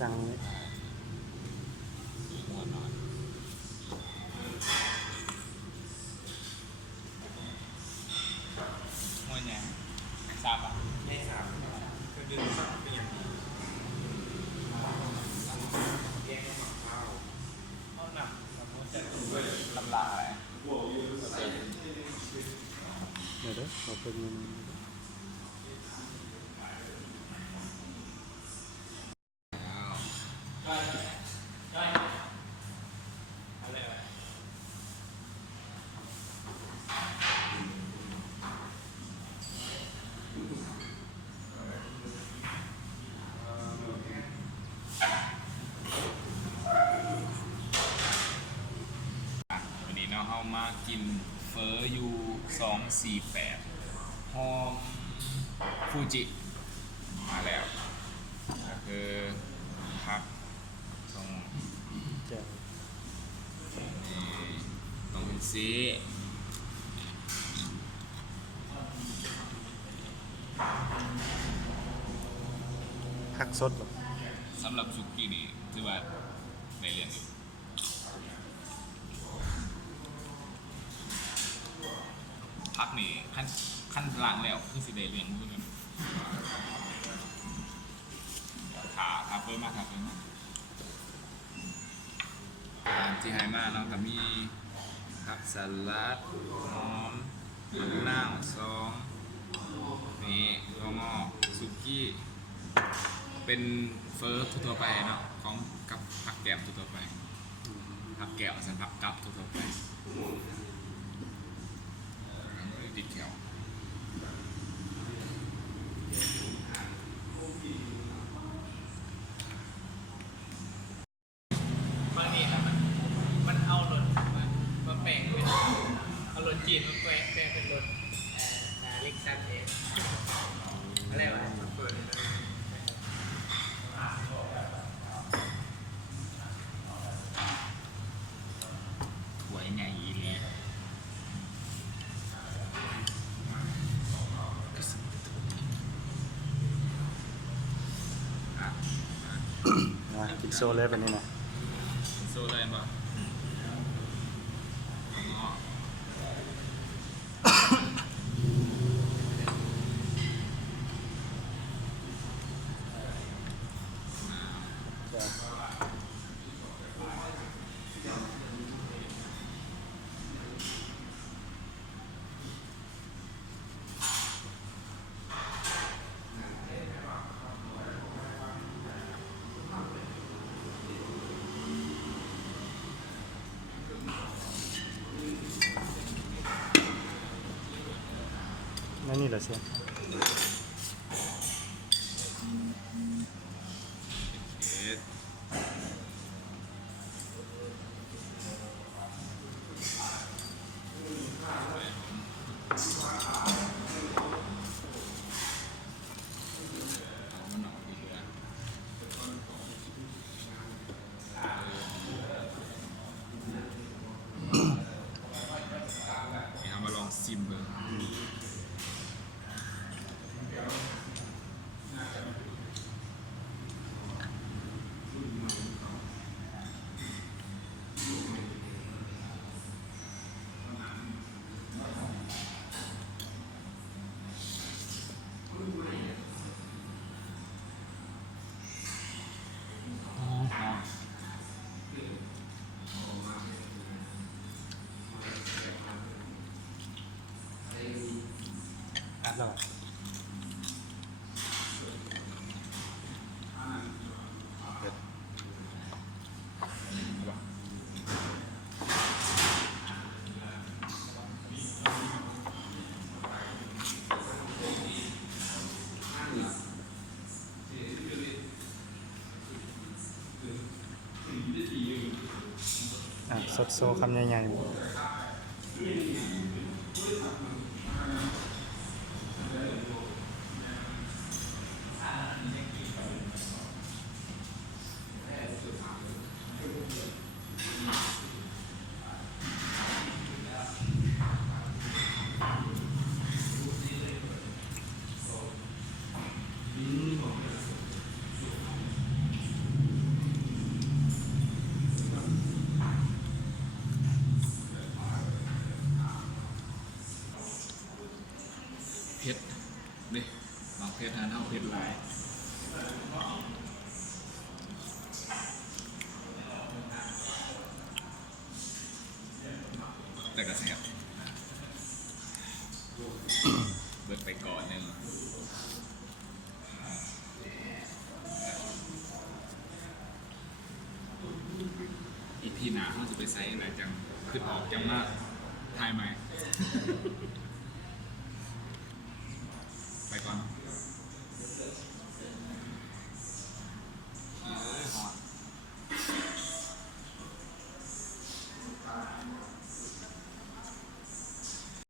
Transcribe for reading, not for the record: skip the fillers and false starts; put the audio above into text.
สั่งหัวนอนหัวเนี่ยสามอ่ะได้สามก็ดึงสามเป็นอย่างนี้แยกหมักข้าว ห้องหนักสมมติจะตำราอะไร เดี๋ยวขอเป็นเงินวันนี้เราเอามากินเฟอร์ยู248ห้องฟูจิมาแล้วก็คือพักตรง แจ่ว ตรงเป็นซีผักสดหรอ สำหรับสุกี้นี่ถือว่าในเรียนอยู่พักนี่ขั้นกลางแล้วคือสิได้เรียนรู้กันขาเพิ่มมากขาเพิ่มมากที่ไฮมาเนาะก็มีผักสลัดหอมมะนาวซองนี่ถั่วงอกสุกี้เป็นเฟอร์ทั่วไปเนาะของกับผักแกมทั่วไปผักแกมสันผักกับทั่วไปติดแขวบางทีนะมันเอารถมาแปลงเป็นเอารถจีนมาแปลงเป็นรถเล็กซัสเองอะไรวะเปิดหวยไงอีเลยกินโซเลยแบบนี้นะ โซเลยป่ะนั่นนี่แหละเสียเอามาลองซิมเบอร์อัดแล้วสดโซคำใหญ่ๆ ก่อนหนึ่งอีพีหนาเขาจะไปไซส์อะไรจังขึ้นออกจังมากทายไหม